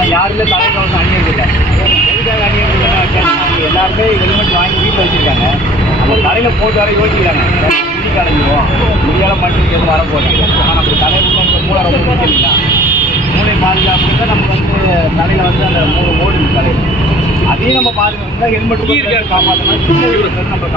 ஆனால் யாருமே தலைக்கவசம் அணியறதில்லை. எதுக்காக அணியறதில்லைன்னா எல்லாருமே ஹெல்மெட் வாங்கி வீட்டில் வச்சுருக்காங்க. அந்த தலையில் போட்டு வர யோசிக்கிறாங்க, முடி கலைஞ்சிடும், முடியால மட்டும் எதுவும் வரப்போகிறாங்க. ஆனால் நம்ம தலையில் மூளை ரொம்ப முக்கியம். மூளை பாதுகாப்புக்கு தான் நமக்கு தலையில் அந்த 3 ஓடு தலையில் அதையும் நம்ம பாதுகாப்பு ஹெல்மெட் காப்பாற்றணும். நம்ம